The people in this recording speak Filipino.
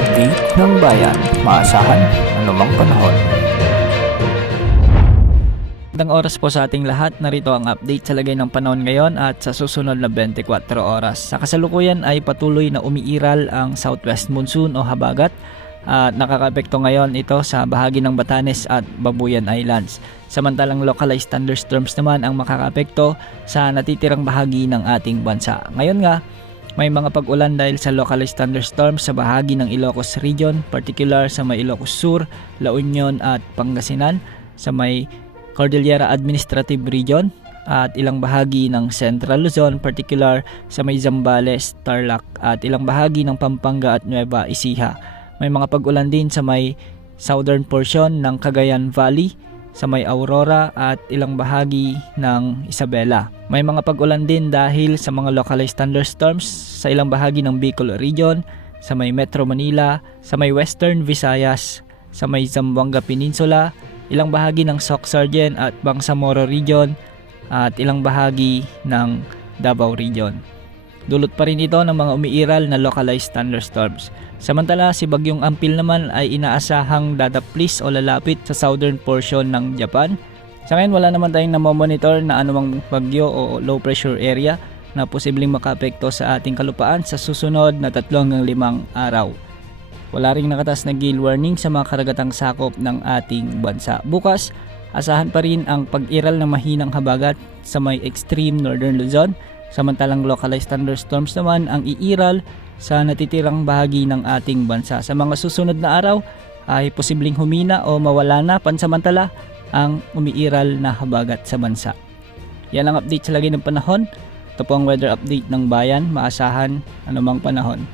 update ng bayan, maasahan anumang panahon. Magandang oras po sa ating lahat. Narito ang update sa lagay ng panahon ngayon at sa susunod na 24 oras. Sa kasalukuyan ay patuloy na umiiral ang southwest monsoon o habagat at nakakaapekto ngayon ito sa bahagi ng Batanes at Babuyan Islands. Samantalang localized thunderstorms naman ang makakaapekto sa natitirang bahagi ng ating bansa. Ngayon nga, may mga pag-ulan dahil sa localized thunderstorms sa bahagi ng Ilocos Region, particular sa may Ilocos Sur, La Union at Pangasinan, sa may Cordillera Administrative Region at ilang bahagi ng Central Luzon, particular sa may Zambales, Tarlac at ilang bahagi ng Pampanga at Nueva Ecija. May mga pag-ulan din sa may southern portion ng Cagayan Valley, sa may Aurora at ilang bahagi ng Isabela. May mga pag-ulan din dahil sa mga localized thunderstorms sa ilang bahagi ng Bicol Region, sa may Metro Manila, sa may Western Visayas, sa may Zamboanga Peninsula, ilang bahagi ng Soc-Sargen at Bangsamoro Region at ilang bahagi ng Davao Region. Dulot pa rin ito ng mga umiiral na localized thunderstorms. Samantala, si Bagyong Ampil naman ay inaasahang dadaplis o lalapit sa southern portion ng Japan. Sa ngayon, wala naman tayong namomonitor na anumang bagyo o low pressure area na posibleng makaapekto sa ating kalupaan sa susunod na 3 hanggang 5 araw. Wala ring nakatas na gale warning sa mga karagatang sakop ng ating bansa. Bukas, asahan pa rin ang pag-iral ng mahinang habagat sa may extreme northern Luzon. Samantalang localized thunderstorms naman ang iiral sa natitirang bahagi ng ating bansa. Sa mga susunod na araw ay posibleng humina o mawala na pansamantala ang umiiral na habagat sa bansa. Yan ang update sa lagay ng panahon. Ito po ang weather update ng bayan, maasahan anumang panahon.